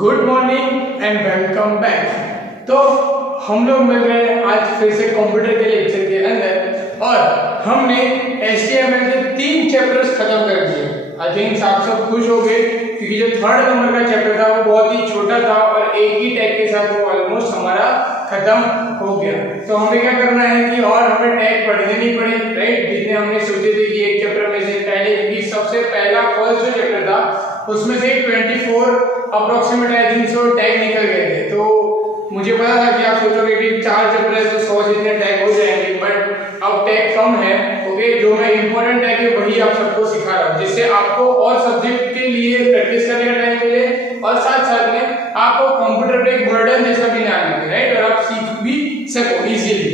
Good morning and welcome back. तो हम लोग मिल रहे हैं आज फिर से कंप्यूटर के लेक्चर के अंदर और हमने HTML के 3 चैप्टर्स खत्म कर दिए। आई थिंक आप सब खुश हो गए क्योंकि जो 3rd नंबर का चैप्टर था वो बहुत ही छोटा था और एक ही टैग के साथ वो ऑलमोस्ट हमारा खत्म हो गया। तो हमें क्या करना है कि और हमें टैग पढ़ने नहीं पड़े, राइट? जितने हमने सोचे थे कि एक चैप्टर में से पहले, क्योंकि सबसे पहला फर्स्ट जो चैप्टर था उसमें से 24 approximate I think so tag निकल गए थे। तो मुझे पता था कि आप सोचोगे कि 4 चैप्टर है तो 100 जितने टैग हो जाएंगे, बट अब टैग कम है। ओके, जो मैं इंपॉर्टेंट टैग है वही आप सबको सिखा रहा हूँ, जिससे आपको और सब्जेक्ट के लिए प्रैक्टिस करने का टाइम मिले और साथ साथ में आपको कंप्यूटर पे एक बर्डन जैसा भी ना लगे, राइट? और आप सीख भी सको इजीली।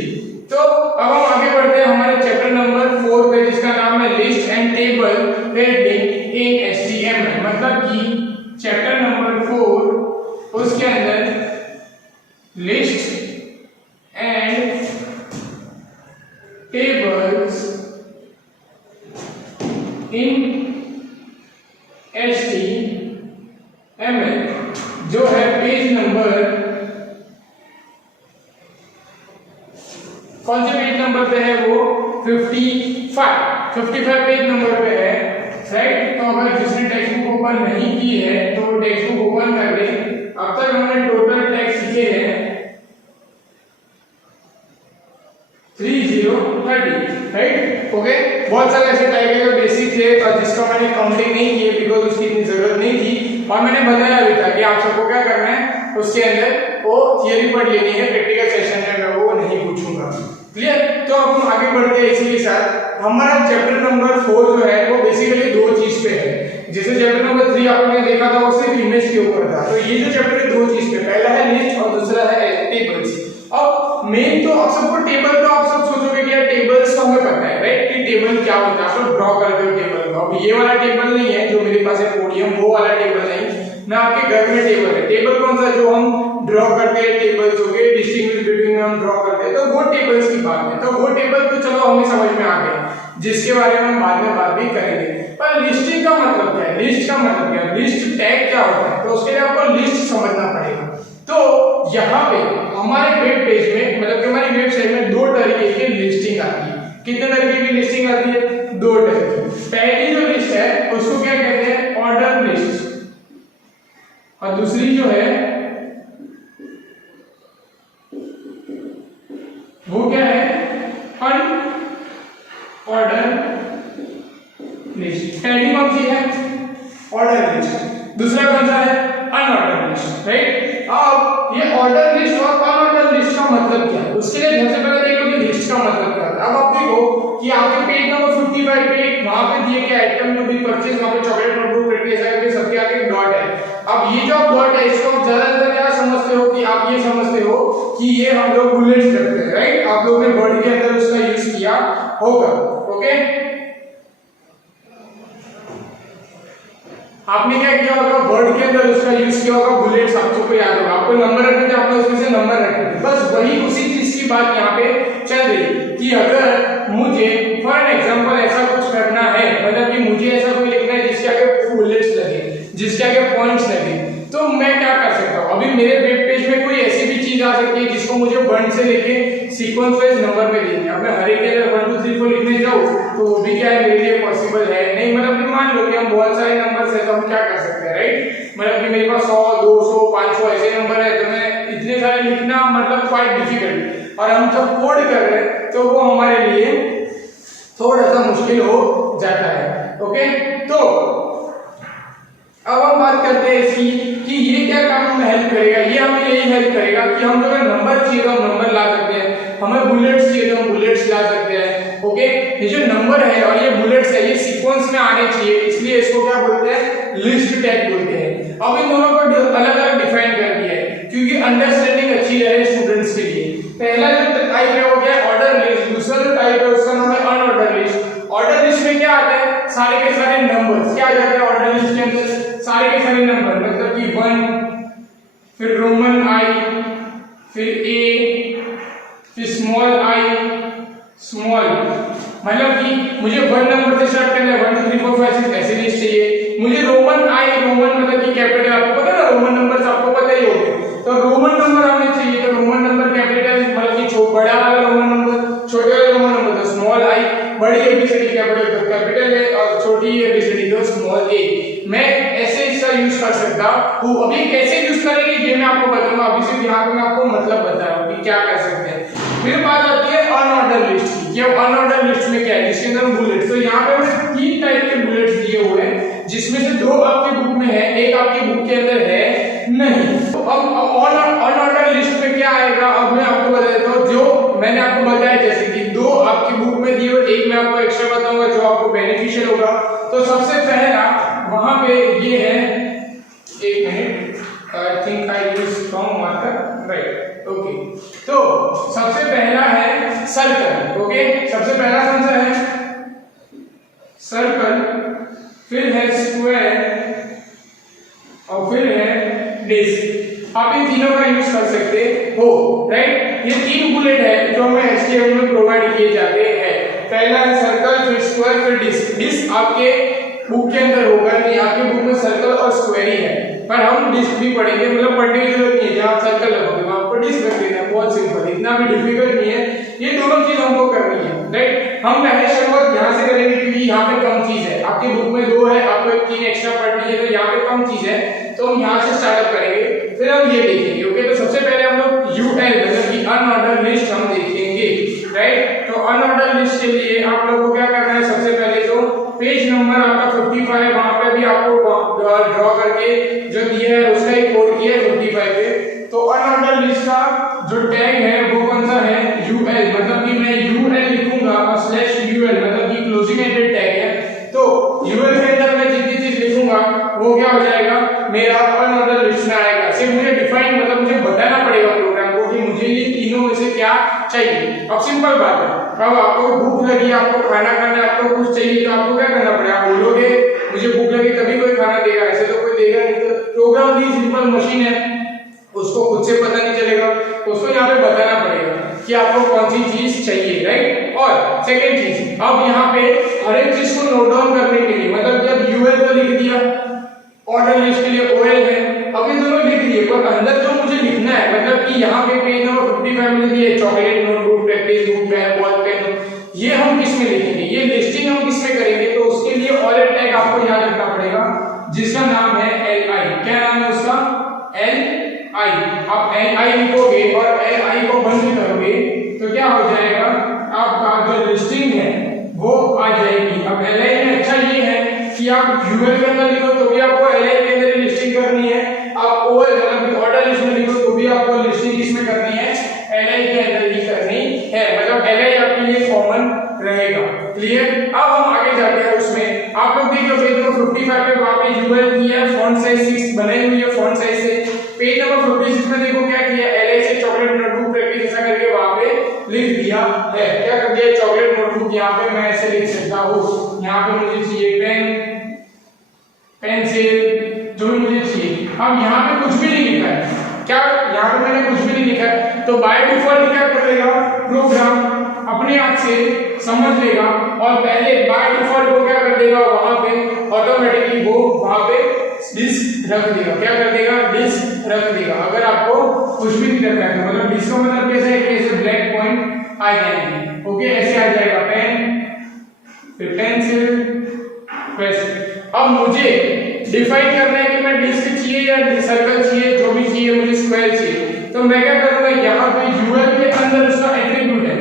तो अब हम आगे बढ़ते हैं हमारे चैप्टर नंबर 4 पे, जिसका नाम है list and table building in HTML। मतलब कि चैप्टर नंबर 4 उसके अंदर list and tables in HTML जो है पेज नंबर, कौन से पेज नंबर पे है वो? 55 पेज नंबर पे है, राइट? तो अगर जिसने टेक्स्ट बुक ओपन नहीं की है तो टेक्स्ट बुक ओपन कर ले। अब तक हमने टोटल टैग सीखे हैं 3030, राइट? ओके, बहुत सारे ऐसे टैग है जो बेसिक थे और जिसका मैंने काउंटिंग नहीं की बिकॉज उसकी इतनी जरूरत नहीं थी, और मैंने बताया भी था कि आप सबको क्या करना है, उसके अंदर वो थियरी पढ़ लेनी है, प्रैक्टिकल सेशन में मैं वो नहीं पूछूंगा। क्लियर? तो अब हम आगे बढ़ते हैं। इसी के साथ हमारा चैप्टर नंबर 4 जो है वो बेसिकली 2 चीज पे है। जैसे चैप्टर नंबर 3 आपने देखा था वो सिर्फ इमेज के ऊपर था, तो ये जो चैप्टर है 2 चीज पे, पहला है लिस्ट और दूसरा है टेबल्स। अब मेन तो आप सबको टेबल, तो आप सब सोचोगे कि यार टेबल्स तो हमें पता है, राइट? कि टेबल क्या होता है, आप लोग ड्रॉ करते हो टेबल को। अब ये वाला टेबल नहीं है जो मेरे पास है पोडियम, वो वाला टेबल नहीं ना, आपके घर में टेबल है। टेबल कौन सा? जो हम ड्रॉ करते हैं, टेबल्स हो गए, डिस्टिंग्विश बिटवीन हम ड्रॉ करते हैं, तो वो टेबल्स की बात है। तो वो टेबल तो चलो हमें समझ में आ गया, जिसके बारे में हम बाद में बात भी करेंगे। पर लिस्टिंग का मतलब क्या है? लिस्ट का मतलब क्या है? लिस्ट टैग क्या होता है? तो उसके लिए आपको लिस्ट समझना पड़ेगा। तो यहाँ पे हमारे वेब पेज में, मतलब कि हमारी वेबसाइट में 2 तरीके की लिस्टिंग आती है। कितने तरीके की लिस्टिंग आती है? 2 तरीके। पहली जो लिस्ट है उसको क्या कहते हैं? Order list. और दूसरी जो है वो क्या है? Unordered list. पहली कौन सी है? Order list. दूसरा कौन सा है? Unordered list, right? अब ये ऑर्डर लिस्ट और अनऑर्डर लिस्ट का मतलब क्या है? उसके लिए सबसे पहले देख लो कि लिस्ट का मतलब क्या है। अब आप देखो कि आपके पेज नंबर 55 पे वहां पे दिए गए आइटम टू बी परचेज, वहां पे चॉकलेट नोटबुक पेटी ऐसा करके सबके आगे एक डॉट है। अब ये जो डॉट है इसको आप ज्यादा क्या समझते हो? कि आप ये समझते हो कि ये हम लोग बुलेट्स करते हैं, राइट? आप लोगों ने वर्ड के अंदर उसका यूज किया होगा। ओके, आपने क्या किया होगा? वर्ड के अंदर उसका यूज किया होगा बुलेट्स। आपको याद होगा, आपको नंबर रखने थे, आपने उसमें से नंबर रखे थे। बस वही उसी चीज की बात यहाँ पे चल रही कि अगर मुझे फॉर एग्जांपल ऐसा कुछ करना है, मतलब कि मुझे ऐसा कोई लिखना है जिसके आगे बुलेट्स लगे, जिसके आगे पॉइंट्स लगे, तो मैं क्या कर सकता हूँ? अभी मेरे वेब पेज में कोई ऐसी भी चीज आ सकती है जिसको मुझे 1 से लेके सीक्वेंस वाइज नंबर पे लिखना है। अब मैं हर एक के अंदर 1 2 3 4 लिखने जाऊँ तो वो भी क्या है, मेरे लिए पॉसिबल है नहीं। मतलब कि मान लो कि हम बहुत सारे नंबर है तो हम क्या कर सकते हैं, राइट? मतलब कि मेरे पास 100 200 500 ऐसे नंबर है, तो मैं इतने सारे लिखना मतलब क्वाइट डिफिकल्ट, और हम जब कोड कर रहे हैं तो वो हमारे लिए थोड़ा सा मुश्किल हो जाता है। ओके, तो अब हम बात करते हैं इसकी कि ये क्या काम में हेल्प करेगा। ये हमें यही हेल्प करेगा कि हम जो नंबर चाहिए तो हम नंबर ला सकते हैं, हमें बुलेट्स चाहिए तो हम बुलेट्स ला सकते हैं। ओके, ये जो नंबर है और ये बुलेट्स है ये सीक्वेंस में आने चाहिए, इसलिए इसको क्या बोलते हैं? लिस्ट टैग बोलते हैं। अब इन दोनों को अलग अलग डिफाइन कर दिया है क्योंकि अंडरस्टैंडिंग अच्छी रहे स्टूडेंट्स के लिए। पहला जो टाइप है वो क्या है? Order list. दूसरा जो टाइप है उसका नाम है अनऑर्डर लिस्ट। ऑर्डर लिस्ट में क्या आता है? सारे के सारे नंबर्स क्या आ जाते हैं ऑर्डर लिस्ट के अंदर? सारे के सारे नंबर, मतलब कि 1, फिर रोमन आई, फिर ए, फिर स्मॉल आई, स्मॉल, मतलब कि मुझे 1 नंबर से स्टार्ट करना है, 1 2 3 4 5 6 ऐसे लिस्ट चाहिए। मुझे रोमन आई, रोमन मतलब कि कैपिटल, आपको पता है ना रोमन नंबर्स आपको यूज कर सकता हूँ। अभी कैसे यूज करेंगे ये मैं आपको बताऊंगा, अभी सिर्फ यहाँ पे मैं आपको मतलब बता रहा हूँ कि क्या कर सकते हैं। फिर बात आती है अनऑर्डर लिस्ट की। ये अनऑर्डर लिस्ट में क्या है, जिसके अंदर बुलेट, तो यहाँ पे मैंने 3 टाइप के बुलेट्स दिए हुए हैं, जिसमें से 2 आपकी बुक में है, एक आपकी बुक के अंदर है नहीं। तो अब अनऑर्डर लिस्ट में क्या आएगा, अब मैं आपको बता देता हूँ। जो मैंने आपको बताया जैसे कि 2 आपकी बुक में दिए और एक मैं आपको एक्स्ट्रा बताऊंगा जो आपको बेनिफिशियल होगा। तो सबसे पहला वहां पे ये है, एक minute, I think I use strong marker, right, okay. तो सबसे पहला है सर्कल, ओके। सबसे पहला कौन सा है, सर्कल, फिर है स्क्वायर और फिर है डिस्क। आप इन तीनों का यूज कर सकते हो, राइट। ये 3 बुलेट है जो हमें एचटीएमएल में प्रोवाइड किए जाते हैं। पहला है सर्कल, फिर स्क्वायर, फिर डिस्क। डिस्क आपके बुक के अंदर होगा नहीं, आपके बुक में सर्कल और स्क्वायर ही है, पर हम डिस्क भी पढ़ेंगे, मतलब पढ़ने की जरूरत नहीं है। जहाँ सर्कल लगोगे वहां पर डिस्क रख देना, बहुत सिंपल, इतना भी डिफिकल्ट नहीं है। ये दोनों चीज हमको करनी है, राइट। हम पहले शुरुआत यहाँ से करेंगे क्योंकि यहाँ पे कम चीज है। आपकी बुक में 2 है, आपको 3 एक्स्ट्रा पढ़नी है, तो यहाँ पे कम चीज है, तो हम यहाँ से स्टार्ट करेंगे, फिर हम ये देखेंगे, ओके। तो सबसे पहले हम लोग यूएल मतलब कि अनऑर्डर लिस्ट हम देखेंगे, राइट। तो अनऑर्डर लिस्ट के लिए आप लोगों को क्या करना है, सबसे पहले तो पेज नंबर आपका 55 वहां पे भी आपको ड्रॉ करके जो दिया है उसका एक कोड किया है 55 पे। तो अनऑर्डर लिस्ट का जो टैग है वो कौन सा है, यूएल, मतलब कि मैं यूएल लिखूंगा /ul, मतलब कि क्लोजिंग एंडेड टैग है। तो यूएल के अंदर मैं जितनी चीज लिखूंगा वो क्या हो जाएगा, मेरा अनऑर्डर लिस्ट में आएगा। सिर्फ मुझे डिफाइन मतलब मुझे बताना पड़ेगा प्रोग्राम को कि मुझे ये तीनों में से क्या चाहिए। अब सिंपल बात है, अब आपको भूख लगी, आपको खाना खाना है, आपको कुछ चाहिए, तो आपको क्या करना पड़ेगा, आप बोलोगे मुझे भूख लगी तभी कोई खाना देगा, ऐसे तो कोई देगा नहीं। तो प्रोग्राम की सिंपल मशीन है, उसको खुद से पता नहीं चलेगा, उसको यहाँ पे बताना पड़ेगा कि आपको कौन सी चीज चाहिए, राइट। और सेकंड चीज, अब यहाँ पे हर एक चीज को नोट डाउन करने के लिए, मतलब जब यूएल तो लिख दिया, ऑर्डर लिस्ट के लिए ओएल है, अब ये दोनों लिख दिए, पर अंदर जो मुझे लिखना है, मतलब कि यहाँ पे पेज नंबर 55 में दिए chocolate notebook, practice book, pen, ball pen, ये हम किस में लिखेंगे, ये लिस्टिंग हम किस में करेंगे। तो उसके लिए और एक टैग आपको याद रखना पड़ेगा जिसका नाम है li। क्या नाम है उसका, li। आप li लिखोगे और li को बंद करोगे तो क्या हो जाएगा, आपका जो लिस्टिंग है वो आ जाएगी। अब li में अच्छा ये है कि आप यूएल के अंदर लिखो तो भी आपको li के अंदर लिस्टिंग करनी है, आप ओएल मतलब ऑर्डर लिस्ट में लिखो तो भी आपको लिस्टिंग किसमें करनी है, li के अंदर ही करनी है, मतलब li आपके लिए कॉमन रहेगा, क्लियर। अब हम आगे जाते हैं उसमें, आप लोग देखो पेज नंबर 55 पे वहां पे यूएल किया है, फॉन्ट साइज 6 बनाई हुई है फॉन्ट साइज से। पेज नंबर 56 में देखो क्या किया, li से चॉकलेट नोटबुक प्रैक्टिस ऐसा करके वहां पे लिख दिया है। क्या कर दिया, चॉकलेट नोटबुक, यहाँ पे मैं ऐसे लिख सकता हूँ, यहाँ पे मुझे चाहिए पेन, पेंसिल, जो भी मुझे चाहिए। अब यहाँ पे कुछ भी नहीं लिखा है, क्या यहाँ पे मैंने कुछ भी नहीं लिखा है, तो बाय डिफॉल्ट क्या कर देगा प्रोग्राम, अपने आप से समझ लेगा और पहले बाय डिफॉल्ट वो क्या कर देगा, वहां पे ऑटोमेटिकली वो वहां पे डिस्क रख देगा। क्या कर देगा, डिस्क रख देगा। अगर आपको कुछ भी नहीं रखना है, मतलब डिस्क का मतलब कैसे है कि ऐसे ब्लैक पॉइंट आ जाएंगे, ओके, ऐसे आ जाएगा पेन, फिर पेंसिल, वैसे। अब मुझे डिफाइन करना है कि मैं डिस्क चाहिए या सर्कल चाहिए, जो भी चाहिए, मुझे स्क्वायर चाहिए, तो मैं क्या करूंगा, यहाँ पे यूएल के अंदर उसका एट्रीब्यूट है,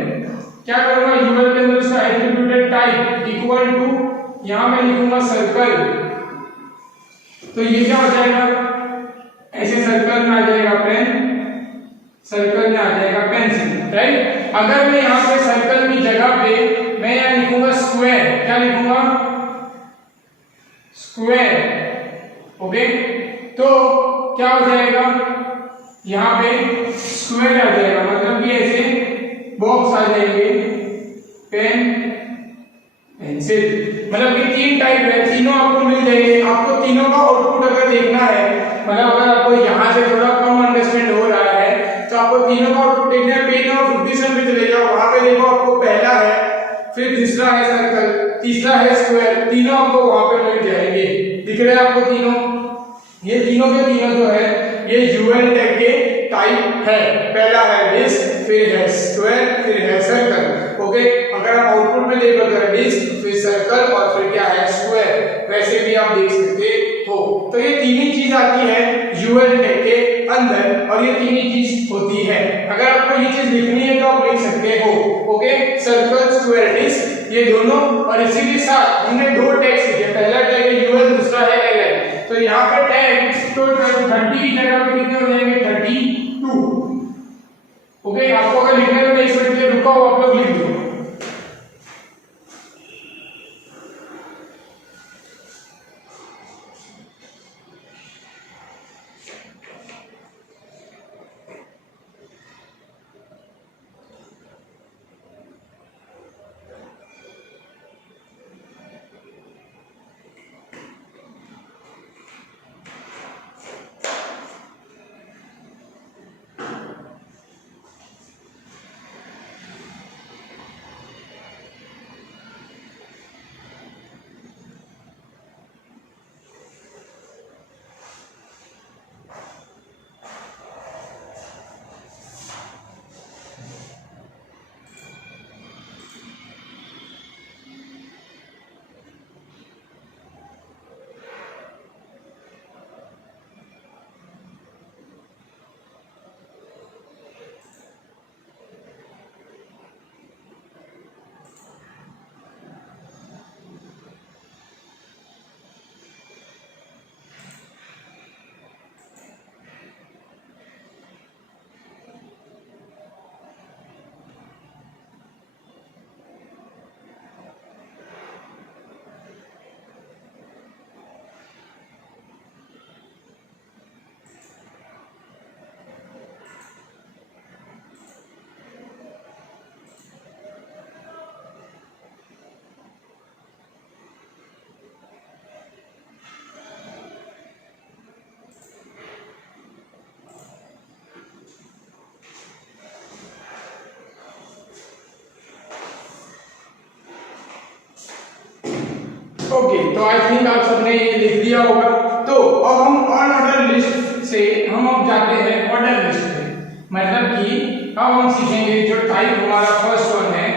क्या करूंगा, यूएल के अंदर उसका एट्रीब्यूट है टाइप इक्वल टू, यहाँ मैं लिखूंगा सर्कल, तो ये क्या हो जाएगा, ऐसे सर्कल में आ जाएगा पेन, सर्कल में आ जाएगा पेंसिल, राइट। अगर मैं यहाँ पे सर्कल की जगह पे मैं यहाँ लिखूंगा स्क्वायर, क्या लिखूंगा, स्क्वायर, ओके, तो क्या हो जाएगा, यहाँ पे स्क्वायर आ जाएगा, मतलब कि ऐसे बॉक्स आ जाएंगे, पेन, पेंसिल, मतलब कि 3 टाइप है, तीनों आपको मिल जाएंगे। आपको तीनों का आउटपुट अगर देखना है, मतलब अगर आपको यहाँ से थोड़ा कम अंडरस्टैंड हो रहा है तो आपको तीनों का आउटपुट देखना है। पेज नंबर 57 पे चले जाओ, वहां पे देखो आपको पहला है, फिर दूसरा है सर्कल, तीसरा है स्क्वायर, तीनों आपको वहां पे मिल जाएंगे। दिख रहे हैं आपको तीनों, ये तीनों के तीनों जो है ये यूएल टैग के टाइप है। पहला है डिस्क, फिर है स्क्वायर, फिर है सर्कल, ओके। अगर आप आउटपुट में देखो तो डिस्क, फिर सर्कल और फिर क्या है स्क्वायर, वैसे भी आप देख सकते हो। तो ये तीन ही आती है यूएल टैग के अंदर, और ये तीन ही चीज होती है। अगर आपको ये चीज लिखनी है तो आप लिख सकते हो, ओके, सर्कल, स्क्वायर, डिस्क, ये दोनों। और इसी के साथ हमने दो टैग्स लिखे, पहला टैग है यूएल, दूसरा है एलएल। तो यहाँ पे टैग तो 30 की जगह पे कितने हो जाएंगे, 32। ओके, आपको अगर लिखने में एक मिनट के लिए रुका हो, आप लोग लिख दो। ओके, तो आई थिंक आप सबने ये लिख दिया होगा। तो अब हम अनऑर्डर लिस्ट से हम अब जाते हैं ऑर्डर लिस्ट पे, मतलब कि अब हम सीखेंगे जो टाइप हमारा फर्स्ट वन है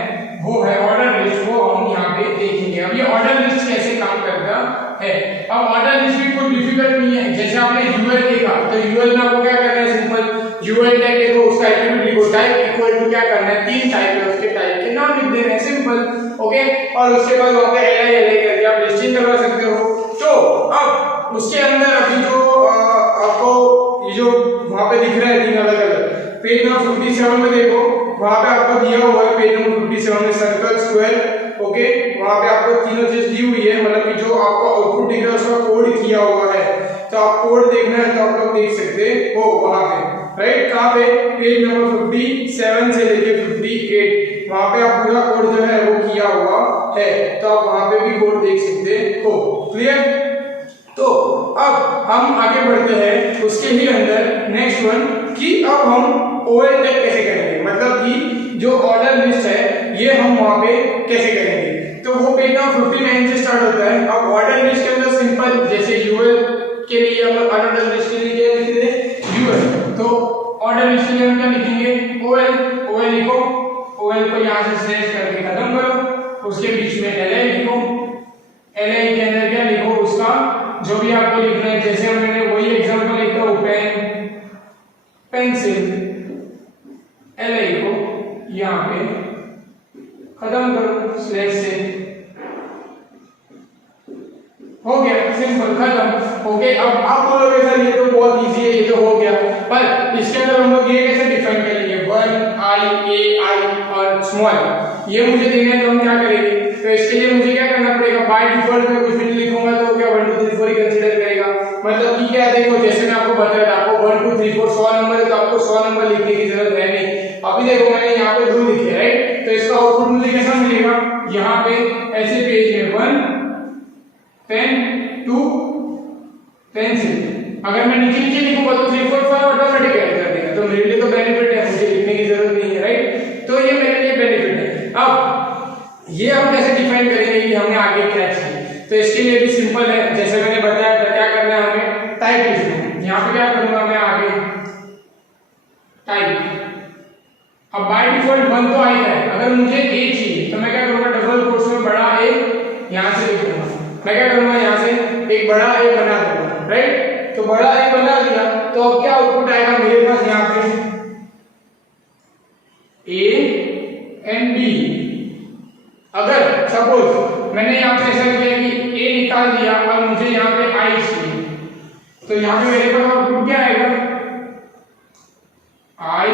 वो है ऑर्डर लिस्ट, वो हम यहाँ पे देखेंगे। अब ये ऑर्डर लिस्ट कैसे काम करता है। अब ऑर्डर लिस्ट भी कोई डिफिकल्ट नहीं है, जैसे आपने यूएल देखा तो यूएल में आपको क्या करना है, सिंपल यूएल टैग देखो, उसका एट्रिब्यूट लिखो, टाइप इक्वल टू क्या करना है, तीन टाइप है, उसके टाइप के नाम लिख देना है, सिंपल, ओके। और उसके बाद वहां पे एलआई करके आप लिस्टिंग करवा सकते हो। तो अब उसके अंदर अभी जो आपको ये जो वहां पे दिख रहा है तीन अलग अलग, पेज नंबर 57 में देखो, वहां पे आपको दिया हुआ है पेज नंबर 57 में सर्कल, स्क्वायर, ओके, वहां पे आपको तीनों चीज दी हुई है, मतलब कि जो आपको आउटपुट दिख रहा है उसका कोड किया हुआ है। तो आप कोड देखना है तो आप लोग देख सकते हो वहां पे, राइट, कहां पे, पेज नंबर 57 से लेके 58, वहां पे आप पूरा कोड जो है वो किया हुआ है, तो आप वहां पे भी कोड देख सकते हो, क्लियर। तो अब हम आगे बढ़ते हैं उसके ही अंदर नेक्स्ट वन कि अब हम ओएल टैग कैसे करेंगे, मतलब कि जो ऑर्डर लिस्ट है ये हम वहां पे कैसे करेंगे। तो वो पेज नंबर 59 से स्टार्ट होता है। अब ऑर्डर लिस्ट के अंदर सिंपल, जैसे यूएल के लिए हम लोग अनऑर्डर लिस्ट के लिए क्या लिखते हैं, यूएल, तो ऑर्डर लिस्ट के लिए हम क्या लिखेंगे, ओएल, ओएल लिखो, ओएल को यहां से स्लैश करके खत्म करो, उसके बीच में एलआई लिखो, एलआई के अंदर क्या लिखो, उसका जो भी आपको लिखना है, जैसे मैंने वही एग्जांपल लिखा है, पेन, पेंसिल, एलआई को यहां पे खत्म करो स्लैश से, हो गया, सिंपल, खत्म, ओके। अब आप बोलोगे सर ये तो बहुत इजी है, ये तो हो गया, पर इसके अंदर हम लोग ये कैसे डिफाइन करेंगे, 1 आई, ए आई और स्मॉल, ये मुझे देना है तो हम क्या करेंगे, तो इसके लिए मुझे क्या करना पड़ेगा, बाय डिफॉल्ट में कुछ भी नहीं लिखूंगा तो क्या 1 2 3 4 ही कंसीडर करेगा, मतलब कि क्या है, देखो जैसे मैं आपको बताया था, आपको 1 2 3 4 100 नंबर है तो आपको 100 नंबर लिखने की जरूरत है नहीं। अभी देखो मैंने यहाँ पे 2 लिखे, राइट, तो इसका आउटपुट मुझे कैसा मिलेगा, यहाँ पे ऐसे पेज में 1 पेन 2 पेंसिल, अगर मैं नीचे नीचे लिखूंगा तो 3 4 5 ऑटोमेटिक ऐड कर देगा, तो मेरे लिए तो बेनिफिट है, मुझे लिखने की जरूरत नहीं है, राइट, तो ये मेरे लिए बेनिफिट है। अब ये हम कैसे डिफाइन करेंगे कि हमने आगे क्या चाहिए, तो इसके लिए भी सिंपल है, जैसे मैंने बताया था, क्या करना है हमें, टाइप लिखना है, यहाँ पे क्या करूंगा मैं आगे टाइप, अब बाय डिफॉल्ट 1 तो आई है, अगर मुझे ए चाहिए तो मैं क्या करूंगा, डबल कोट्स में बड़ा ए यहां से लिखूंगा, मैं क्या करूंगा यहाँ से एक बड़ा ए बना दूंगा, राइट, तो बड़ा ए बना दिया, तो अब क्या आउटपुट आएगा मेरे पास यहाँ पे ए एंड बी। अगर सपोज मैंने यहाँ पे ऐसा किया कि ए निकाल दिया और मुझे यहाँ पे आई चाहिए, तो यहाँ पे मेरे पास आउटपुट क्या आएगा आई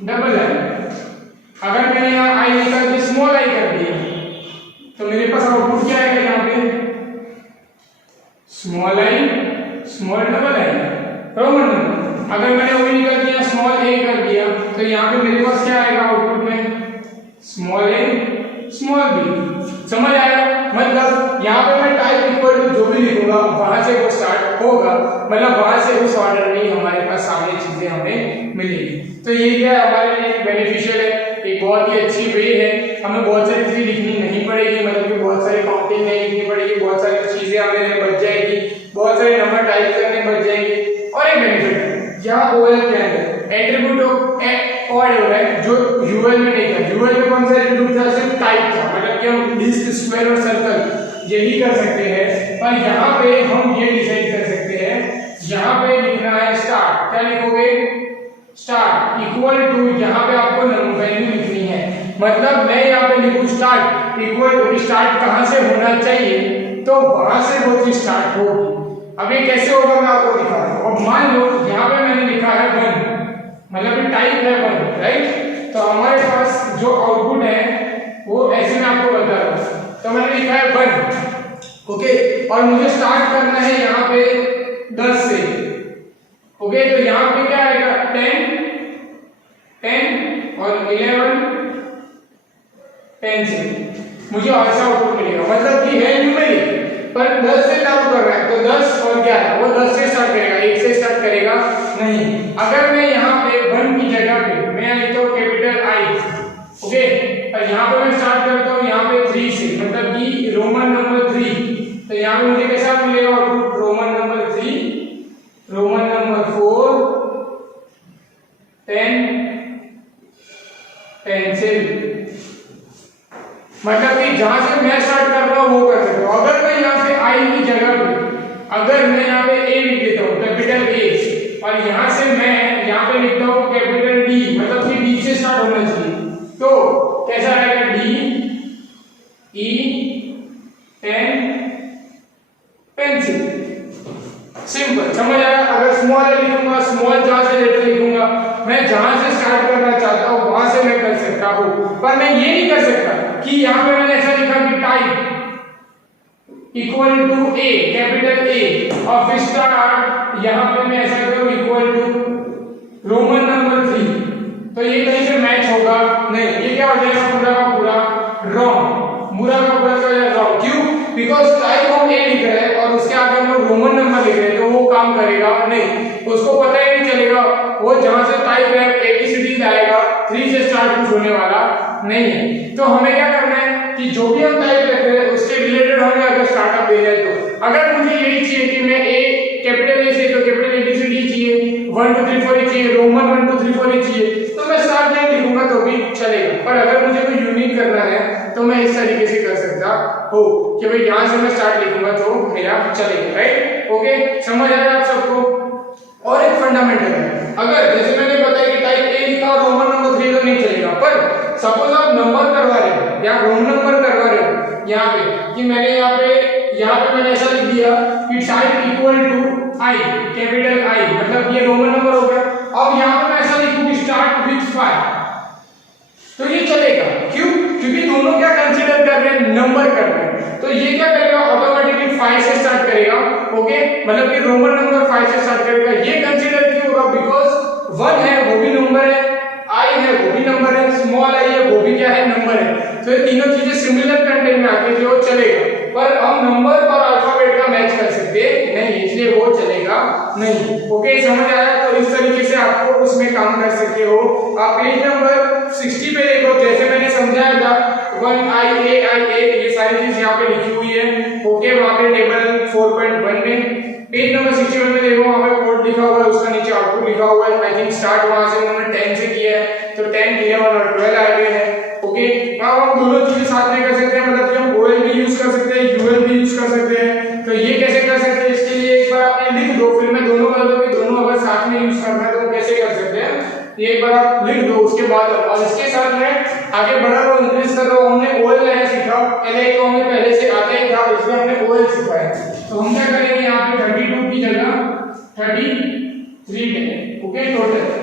डबल आई। अगर मैंने यहाँ आई निकाल के स्मॉल आई कर दिया, तो मेरे पास आउटपुट क्या आएगा यहाँ पे स्मॉल आई स्मॉल डबल आई, बराबर। अगर मैंने वही निकाल दिया स्मॉल ए कर दिया, तो यहाँ पे मेरे पास क्या आएगा आउटपुट में स्मॉल ए स्मॉल बी। समझ आया? मतलब यहाँ पे मैं टाइप इक्वल टू जो भी लिखूंगा वहां से वो स्टार्ट होगा, मतलब वहां से उस ऑर्डर में हमारे पास सारी चीजें हमें मिलेगी। तो ये क्या है हमारे लिए बेनिफिशियल है, एक बहुत ही अच्छी वे है, हमें बहुत सारी चीजें लिखनी नहीं पड़ेगी, मतलब कि बहुत सारी काउंटिंग नहीं लिखनी पड़ेगी, बहुत सारी चीजें हमें बच जाएगी, बहुत सारे नंबर टाइप करने बच जाएंगे। और एक बेनिफिट यहाँ ओएल के अंदर एट्रीब्यूट ऑफ ऐड हो रहा है जो यूएल में नहीं था। यूएल में कौन सा एट्रीब्यूट था, सिर्फ टाइप था, मतलब कि हम लिस्ट स्क्वायर और सर्कल यही कर सकते हैं। पर यहाँ पे हम ये डिसाइड कर सकते हैं, यहाँ पे लिखना है स्टार्ट, क्या लिखोगे स्टार्ट इक्वल टू, यहाँ पे आपको वैल्यू लिखनी है, मतलब मैं यहाँ पे लिखूं स्टार्ट इक्वल टू, स्टार्ट कहाँ से होना चाहिए तो वहां से वो चीज स्टार्ट होगी। अब ये कैसे होगा मैं आपको दिखा रहा हूं। अब मान लो यहाँ पे मैंने लिखा है 1, मतलब टाइप है 1, राइट। तो हमारे पास जो आउटपुट है वो ऐसे मैं आपको बता रहा हूँ, तो मैंने लिखा है 1, ओके, और मुझे स्टार्ट करना है यहाँ पे 10 से, ओके। तो यहाँ पे क्या आएगा 10 और 11 10 से मुझे ऐसा आउटपुट मिलेगा, मतलब कि है न्यूमेरिक पर 10 से चालू कर रहा है, तो 10 और क्या है वो 10 से स्टार्ट करेगा, 1 से स्टार्ट करेगा नहीं। अगर मैं यहाँ पे 1 की जगह पे मैं लिखता हूँ कैपिटल आई, ओके, और यहाँ पे मैं स्टार्ट करता हूँ यहाँ पे 3 से, मतलब कि रोमन नंबर 3, तो यहाँ पे मुझे कैसा मिलेगा output Roman number 3, Roman number 4, 10 pencil, मतलब कि जहां से मैं स्टार्ट कर रहा हूं वो कर सकता हूं। अगर मैं यहाँ पे आई की जगह पे अगर मैं यहाँ पे ए लिख देता हूँ कैपिटल ए, और यहाँ से मैं यहाँ पे लिखता हूँ कैपिटल डी, मतलब कि डी से स्टार्ट होना चाहिए, तो कैसा रहेगा डी ई 10 पेंसिल, सिंपल, समझ आया। अगर स्मॉल ए लिखूंगा, स्मॉल जहां से लेटर लिखूंगा, मैं जहां से स्टार्ट करना चाहता हूं वहां से मैं कर सकता हूं, पर मैं ये नहीं कर सकता कि यहाँ पे मैंने ऐसा लिखा कि type equal to A capital A और फिर स्टार्ट यहाँ पे मैं ऐसा करूँ इक्वल टू रोमन नंबर 3, तो ये कहीं से मैच होगा नहीं, ये क्या हो जाएगा पूरा का पूरा रॉन्ग, पूरा का पूरा क्या हो जाएगा रॉन्ग। क्यों? बिकॉज टाइप हम ए लिख रहे हैं और उसके आगे हम लोग रोमन नंबर लिख रहे हैं, तो वो काम करेगा नहीं, उसको पता ही नहीं चलेगा, वो जहां से टाइप है एबीसीडी आएगा, 3 से स्टार्ट कुछ होने वाला नहीं है। तो हमें क्या करना है कि जो भी हम टाइप करते हैं उसके रिलेटेड हमें अगर स्टार्टअप दे जाए, तो अगर मुझे यही चाहिए कि मैं ए कैपिटल ए से तो कैपिटल एबीसीडी चाहिए, 1 2 3 4 चाहिए, रोमन 1 2 3 4 चाहिए, तो मैं स्टार्ट नहीं लिखूंगा तो भी चलेगा। पर अगर मुझे कोई यूनिक करना है तो मैं इस तरीके से कर सकता हूँ कि भाई यहाँ से मैं स्टार्ट लिखूंगा तो मेरा चलेगा, राइट, ओके, समझ आया आप सबको। और एक फंडामेंटल है, अगर जैसे मैंने बताया कि टाइप ए लिखा और रोमन नंबर 3 तो नहीं चलेगा, पर सपोज आप नंबर करवा रहे हो या रोमन नंबर करवा रहे हो यहाँ पे कि मैंने यहाँ पे मैंने ऐसा लिख दिया कि type equal to I capital I, मतलब ये रोमन नंबर हो गया। अब यहाँ पे मैं ऐसा लिखूं कि स्टार्ट विद 5, तो ये चलेगा, क्यों? क्योंकि दोनों क्या कंसीडर कर रहे हैं नंबर कर रहे हैं, तो ये क्या करेगा ऑटोमेटिकली 5 से स्टार्ट करेगा, ओके, मतलब कि रोमन नंबर 5 से स्टार्ट करेगा। ये कंसीडर क्यों होगा? बिकॉज 1 है वो भी नंबर है, आई है वो भी नंबर है, स्मॉल आई है वो भी क्या है नंबर है, तो ये तीनों चीजें सिमिलर कंटेंट में आती है जो चलेगा, पर हम नंबर और अल्फाबेट का मैच कर सकते नहीं, इसलिए वो चलेगा नहीं, ओके, समझ आया। तो इस तरीके से आपको उसमें काम कर सकते हो। आप पेज नंबर 60 पे देखो, जैसे मैंने समझाया था 1 आई ए ये सारी चीज यहाँ पे लिखी हुई है, ओके, वहां पे टेबल 4.1 में पेज नंबर 61 में देखो वहां पे कोड लिखा हुआ है, उसका नीचे आउटपुट लिखा हुआ है, आई थिंक स्टार्ट वहां से उन्होंने 10 से किया है, तो 10 11 और 12 आ गए हैं, ओके। अब हम दोनों चीजें साथ में कर सकते हैं, मतलब कि हम ओएल भी यूज कर सकते हैं, यूएल भी यूज कर सकते हैं, तो ये कैसे कर सकते हैं इसके लिए एक बार आपने लिख दो फिर मैं दोनों बता दूं कि दोनों अगर साथ में यूज करना है तो कैसे कर सकते हैं, ये एक बार आप लिख दो उसके बाद। और इसके साथ मैं आगे बढ़ा रहा हूं, इंक्रीज कर रहा हूं। हमने ओएल नया सीखा, एलआई तो हमें पहले से आता ही था, इसमें हमने ओएल सीखा है। तो हम क्या करेंगे यहाँ पे 32 की जगह 33 लेंगे। Okay, total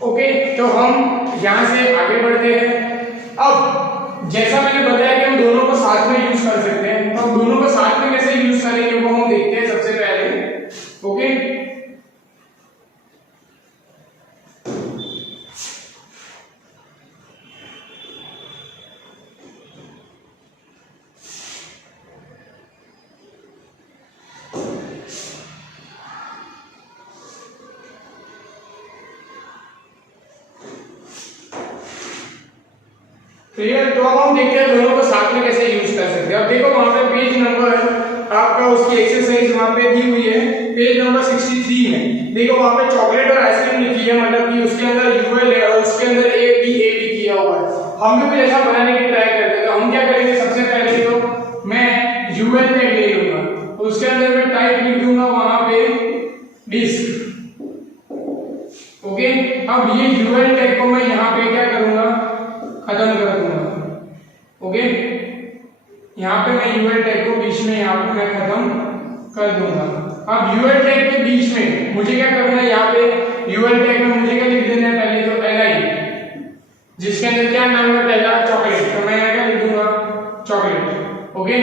okay. तो हम यहाँ से आगे बढ़ते हैं। अब जैसा मैंने बताया कि हम दोनों को साथ में यूज कर सकते हैं, तो हम दोनों को साथ में कैसे यूज करेंगे वो हम देखते हैं सबसे पहले। Okay, clear. तो अब हम देखते हैं दोनों को साथ में कैसे यूज कर सकते हैं। अब देखो वहां पे पेज नंबर आपका उसकी एक्सरसाइज वहां पे दी हुई है, पेज नंबर 63 में। देखो वहां पे चॉकलेट और आइसक्रीम लिखी है, मतलब कि उसके अंदर यूएल है और उसके अंदर ए बी किया हुआ है। हम भी कुछ ऐसा बनाने की ट्राई करते हैं। तो हम क्या करेंगे, सबसे पहले तो मैं यूएल टैग ले लूंगा, उसके अंदर मैं टाइप लिख दूंगा वहां पे डिस्क। ओके, अब ये यूएल टैग को मैं यहाँ पे क्या करूंगा, खत्म कर दूंगा। ओके, यहाँ पे मैं यूएल टैग को बीच में यहाँ पे मैं खत्म कर दूंगा। अब यूएल टैग के बीच में मुझे क्या करना है, यहाँ पे यूएल टैग में मुझे क्या लिख देना है, पहले तो एलआई, जिसके अंदर क्या नाम है पहला चॉकलेट, तो मैं यहाँ क्या लिख दूंगा चॉकलेट। ओके,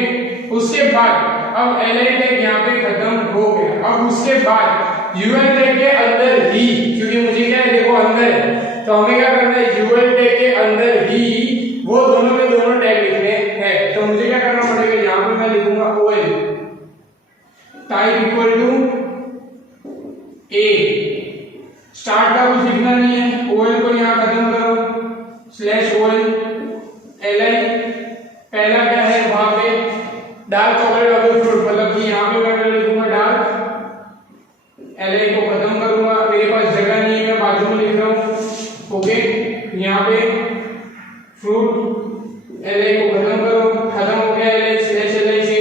उसके बाद अब एलआई टैग यहाँ पे खत्म हो गया। अब उसके बाद यूएल टैग के अंदर ही, क्योंकि मुझे क्या है देखो अंदर है, तो हमें क्या करना है, यूएल टैग के अंदर ही वो दोनों के दोनों टैग लिखने हैं। तो मुझे क्या करना पड़ेगा, यहाँ पे मैं लिखूंगा OL type equal to A, start का कुछ लिखना नहीं है, ओएल को यहाँ खत्म करो स्लैश ओएल एल पहला क्या है वहां पे डार्क चॉकलेट अगर फ्रूट, मतलब कि यहाँ पे मैं लिखूंगा डार्क एल को खत्म करूंगा, मेरे पास जगह नहीं है, मैं बाजू में लिख रहा हूँ। ओके, यहाँ पे फ्रूट एल को खत्म करो, खत्म हो गया एल स्लैश एल से,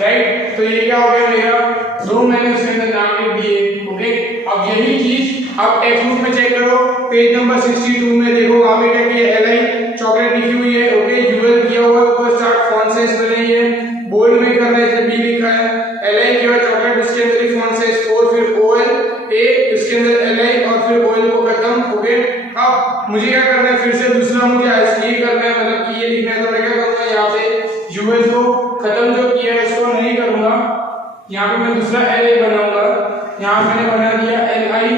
राइट। तो ये क्या हो गया मेरा, दो मैंने उसके अंदर नाम लिख दिए। ओके, अब यही चीज आप टेक्स्ट बुक में चेक करो, पेज नंबर 62 में देखो वहां पे क्या किया, एल चॉकलेट लिखी हुई है। ओके, यूएल किया हुआ है, ऊपर स्टार्ट फॉन्ट साइज बनाई है, बोल्ड में करना है, जैसे बी लिखा है, एल किया चॉकलेट, उसके अंदर ही फॉन्ट साइज 4, फिर ओएल ए, उसके अंदर एल और फिर ओएल को खत्म। ओके, अब मुझे क्या करना है, फिर से दूसरा मुझे आइसक्रीम करना है, मतलब कि ये लिखना है, तो मैं क्या करूंगा, यहाँ पे यूएल को खत्म जो किया है इसको नहीं करूंगा, यहाँ पे मैं दूसरा एल बनाऊंगा, यहाँ मैंने बना दिया एल आई,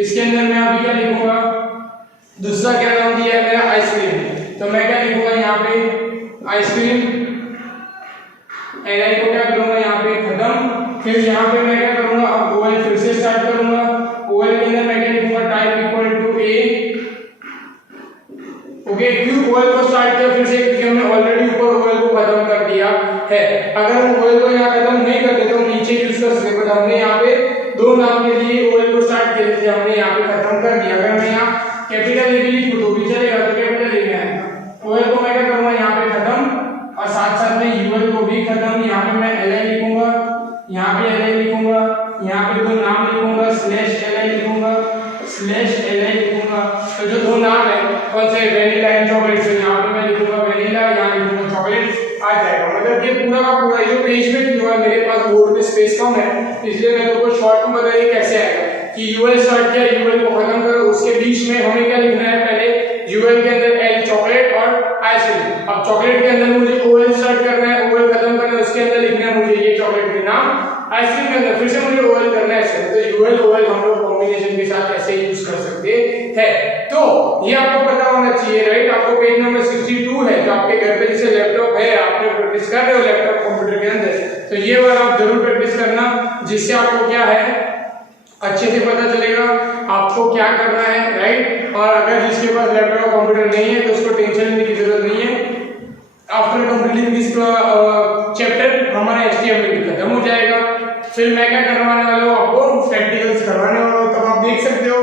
इसके अंदर मैं अभी क्या लिखूंगा, दूसरा क्या नाम दिया है मेरा आइसक्रीम, तो मैं क्या लिखूंगा यहाँ पे आइसक्रीम, एल आई को क्या करूंगा यहाँ पे खत्म, फिर यहाँ पे मैं क्या करूंगा, अब ओएल फिर से स्टार्ट करूंगा, ओएल के अंदर मैं क्या लिखूंगा, type equal to A. Okay, क्यों ओएल को स्टार्ट किया फिर से, क्योंकि हमने ऑलरेडी ऊपर ओएल को खत्म कर दिया है। अगर हम ओएल को यहाँ खत्म नहीं करते तो नीचे यूज कर सकते, बट हमने यहाँ पे दो नाम के लिए ओएल को स्टार्ट किया, इसलिए हमने यहाँ पे खत्म कर दिया। अगर मैं यहाँ कैपिटल ए भी लिखूं तो भी चलेगा, तो कैपिटल ए में आएगा। ओएल को मैं क्या करूंगा यहाँ पे खत्म, और साथ साथ में यूएल को भी खत्म, यहाँ पे मैं एल आई लिखूंगा, यहाँ पे एल आई लिखूंगा, यहाँ पे दो नाम लिखूंगा, स्लैश एल आई लिखूंगा, स्लैश एल आई लिखूंगा। तो जो दो नाम है कौन से, वेनिला एंड चॉकलेट, तो यहाँ पे मैं लिखूंगा वेनिला, यहाँ लिखूंगा चॉकलेट, आ जाएगा। मतलब ये पूरा का पूरा जो पेज में जो है, मेरे पास बोर्ड में स्पेस कम है, इसलिए मैं तुमको शॉर्ट में बताइए कैसे आएगा कि यूएल स्टार्ट किया, यूएल को खत्म करो, उसके बीच में हमें क्या लिखना है, पहले यूएल के अंदर एल चॉकलेट और आइसक्रीम, अब चॉकलेट के अंदर मुझे ओएल स्टार्ट करना है, ओएल खत्म करना है, उसके अंदर लिखना है मुझे ये चॉकलेट के नाम, आइसक्रीम के अंदर फिर से मुझे ओएल करना है, तो यूएल ओएल हम लोग कॉम्बिनेशन के साथ ऐसे यूज कर सकते हैं। तो ये आपको पता होना चाहिए, राइट। आपको पेज नंबर 62 है, तो आपके घर पे जैसे लैपटॉप है, आप प्रैक्टिस कर रहे हो लैपटॉप कंप्यूटर के अंदर, तो ये वाला आप जरूर प्रैक्टिस करना, जिससे आपको क्या है अच्छे से पता चलेगा आपको क्या करना है, राइट। और अगर जिसके पास लैपटॉप कंप्यूटर नहीं है तो उसको टेंशन लेने की जरूरत नहीं है। आफ्टर कंप्लीटिंग दिस चैप्टर हमारा HTML भी खत्म हो जाएगा। फिर मैं क्या करवाने वाला हूँ, आपको प्रैक्टिकल्स करवाने वाला हूँ, तब आप देख सकते हो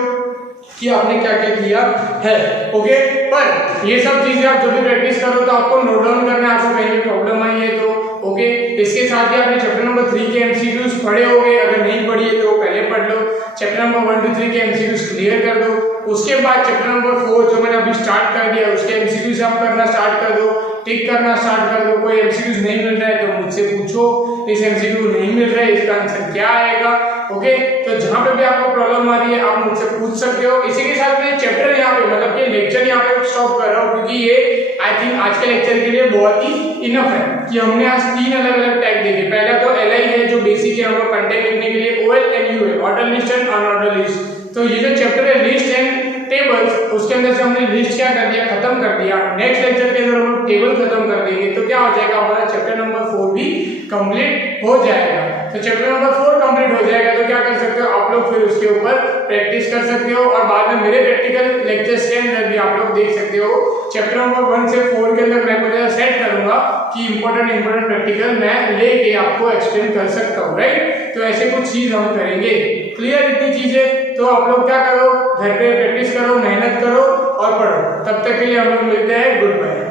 कि आपने क्या क्या किया है। ओके, पर ये सब चीजें आप जब भी प्रैक्टिस करो तो आपको नोट डाउन करना है, आपको कहीं भी प्रॉब्लम आई है तो। ओके, इसके साथ ही आपने चैप्टर नंबर 3 के MCQs पढ़े होंगे, अगर नहीं पढ़िए तो पहले पढ़ लो, चैप्टर नंबर 1 to 3 के MCQs क्लियर कर दो, उसके बाद चैप्टर नंबर 4 जो मैंने अभी स्टार्ट कर दिया उसके MCQs आप करना स्टार्ट कर दो, टिक करना स्टार्ट कर दो। कोई MCQs नहीं मिल रहा है तो मुझसे पूछो, इस MCQ नहीं मिल रहा है इसका आंसर क्या आएगा। ओके, तो जहां पे भी आपको प्रॉब्लम आ रही है आप मुझसे पूछ सकते हो। इसी के साथ मैं चैप्टर यहाँ पे मतलब कि लेक्चर यहाँ पे स्टॉप कर रहा हूँ, क्योंकि ये आई थिंक आज के लेक्चर के लिए बहुत ही इनफ है कि हमने आज 3 अलग अलग टैग देखे। पहला तो LI है जो बेसिक है, हम लोग कंटेंट लिखने के लिए OL and U है, order list and unordered list. तो ये जो चैप्टर है लिस्ट एंड टेबल्स, उसके अंदर से हमने लिस्ट क्या कर दिया, खत्म कर दिया। नेक्स्ट लेक्चर के अंदर हम लोग टेबल खत्म कर देंगे, तो क्या हो जाएगा हमारा चैप्टर नंबर 4 भी कंप्लीट हो जाएगा। तो चैप्टर नंबर 4 कंप्लीट हो जाएगा तो क्या कर सकते हो आप लोग, फिर उसके ऊपर प्रैक्टिस कर सकते हो, और बाद में मेरे प्रैक्टिकल लेक्चर्स के अंदर भी आप लोग देख सकते हो। चैप्टर नंबर 1 से 4 के अंदर मैं कुछ सेट करूंगा कि इंपॉर्टेंट प्रैक्टिकल मैं लेके आपको एक्सप्लेन कर सकता हूँ, राइट। तो ऐसे कुछ चीज हम करेंगे। क्लियर इतनी चीजें, तो आप लोग क्या करो, घर पे प्रैक्टिस करो, मेहनत करो और पढ़ो। तब तक के लिए हम लोग मिलते हैं, गुड बाय।